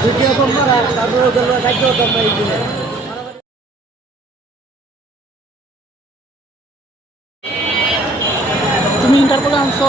দ্বিতীয় নম্বর আর তারপরে গেল রাজ্য নম্বর এই দিনে তুমি ইন্টারপোলে আনছো?